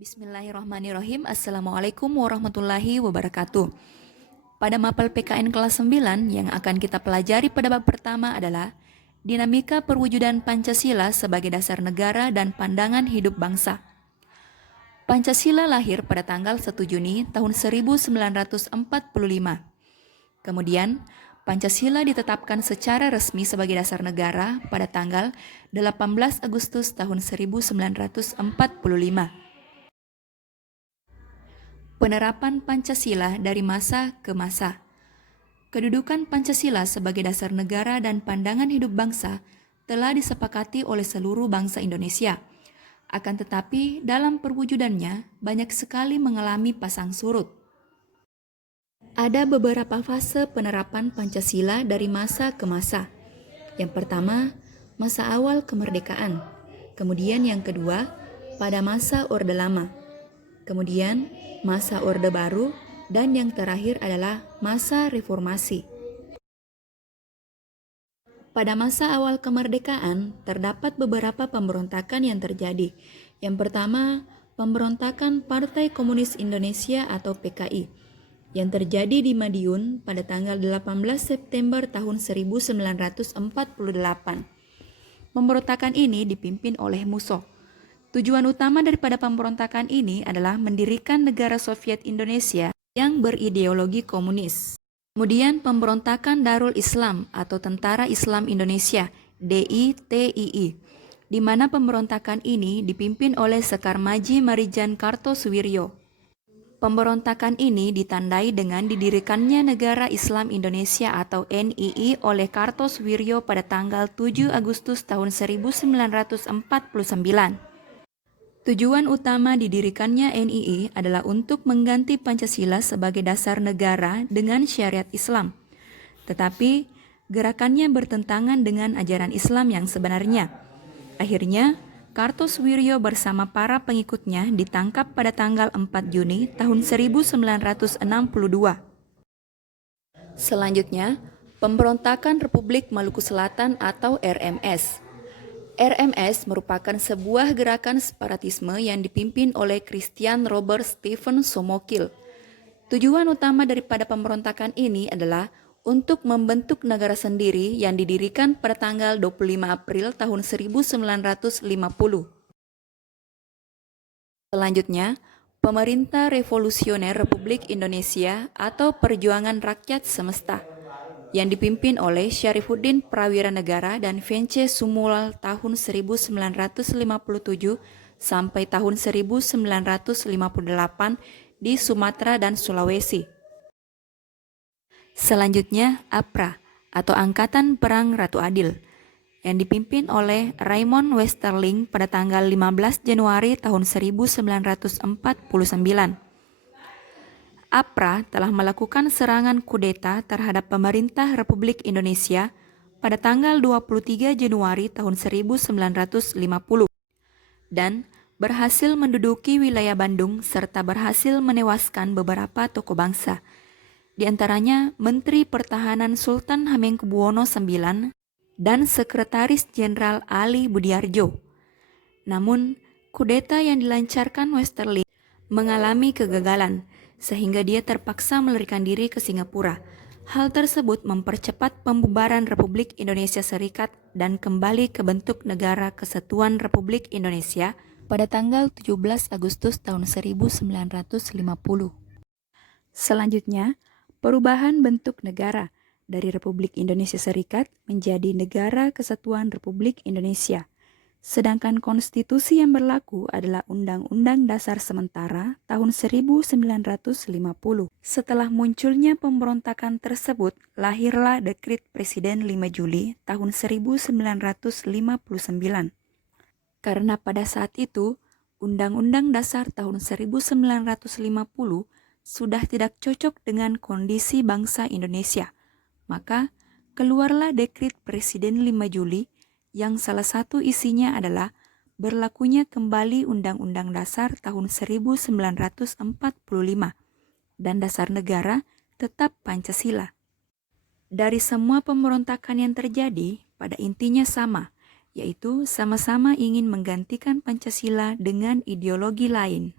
Bismillahirrahmanirrahim. Assalamualaikum warahmatullahi wabarakatuh. Pada mapel PKN kelas 9 yang akan kita pelajari pada bab pertama adalah dinamika perwujudan Pancasila sebagai dasar negara dan pandangan hidup bangsa. Pancasila lahir pada tanggal 1 Juni tahun 1945. Kemudian, Pancasila ditetapkan secara resmi sebagai dasar negara pada tanggal 18 Agustus tahun 1945. Penerapan Pancasila dari masa ke masa. Kedudukan Pancasila sebagai dasar negara dan pandangan hidup bangsa telah disepakati oleh seluruh bangsa Indonesia. Akan tetapi, dalam perwujudannya banyak sekali mengalami pasang surut. Ada beberapa fase penerapan Pancasila dari masa ke masa. Yang pertama, masa awal kemerdekaan. Kemudian yang kedua, pada masa Orde Lama. Kemudian, masa Orde Baru, dan yang terakhir adalah masa reformasi. Pada masa awal kemerdekaan, terdapat beberapa pemberontakan yang terjadi. Yang pertama, pemberontakan Partai Komunis Indonesia atau PKI, yang terjadi di Madiun pada tanggal 18 September tahun 1948. Pemberontakan ini dipimpin oleh Musso. Tujuan utama daripada pemberontakan ini adalah mendirikan negara Soviet Indonesia yang berideologi komunis. Kemudian pemberontakan Darul Islam atau Tentara Islam Indonesia, DITII, di mana pemberontakan ini dipimpin oleh Sekar Maji Marijan Kartosuwiryo. Pemberontakan ini ditandai dengan didirikannya Negara Islam Indonesia atau NII oleh Kartosuwiryo pada tanggal 7 Agustus tahun 1949. Tujuan utama didirikannya NII adalah untuk mengganti Pancasila sebagai dasar negara dengan syariat Islam. Tetapi, gerakannya bertentangan dengan ajaran Islam yang sebenarnya. Akhirnya, Kartosuwiryo bersama para pengikutnya ditangkap pada tanggal 4 Juni tahun 1962. Selanjutnya, pemberontakan Republik Maluku Selatan atau RMS. RMS merupakan sebuah gerakan separatisme yang dipimpin oleh Christian Robert Stephen Somokil. Tujuan utama daripada pemberontakan ini adalah untuk membentuk negara sendiri yang didirikan pada tanggal 25 April tahun 1950. Selanjutnya, Pemerintah Revolusioner Republik Indonesia atau Perjuangan Rakyat Semesta, yang dipimpin oleh Syarifuddin Prawira Negara dan Vence Sumual tahun 1957 sampai tahun 1958 di Sumatera dan Sulawesi. Selanjutnya, APRA atau Angkatan Perang Ratu Adil, yang dipimpin oleh Raymond Westerling pada tanggal 15 Januari tahun 1949. APRA telah melakukan serangan kudeta terhadap pemerintah Republik Indonesia pada tanggal 23 Januari tahun 1950 dan berhasil menduduki wilayah Bandung serta berhasil menewaskan beberapa tokoh bangsa, di antaranya Menteri Pertahanan Sultan Hamengkubuwono IX dan Sekretaris Jenderal Ali Budiarjo. Namun, kudeta yang dilancarkan Westerling mengalami kegagalan, sehingga dia terpaksa melarikan diri ke Singapura. Hal tersebut mempercepat pembubaran Republik Indonesia Serikat dan kembali ke bentuk Negara Kesatuan Republik Indonesia pada tanggal 17 Agustus tahun 1950. Selanjutnya, perubahan bentuk negara dari Republik Indonesia Serikat menjadi Negara Kesatuan Republik Indonesia. Sedangkan konstitusi yang berlaku adalah Undang-Undang Dasar Sementara tahun 1950. Setelah munculnya pemberontakan tersebut, lahirlah Dekrit Presiden 5 Juli tahun 1959. Karena pada saat itu, Undang-Undang Dasar tahun 1950 sudah tidak cocok dengan kondisi bangsa Indonesia, maka keluarlah Dekrit Presiden 5 Juli yang salah satu isinya adalah berlakunya kembali Undang-Undang Dasar tahun 1945 dan dasar negara tetap Pancasila. Dari semua pemberontakan yang terjadi, pada intinya sama, yaitu sama-sama ingin menggantikan Pancasila dengan ideologi lain.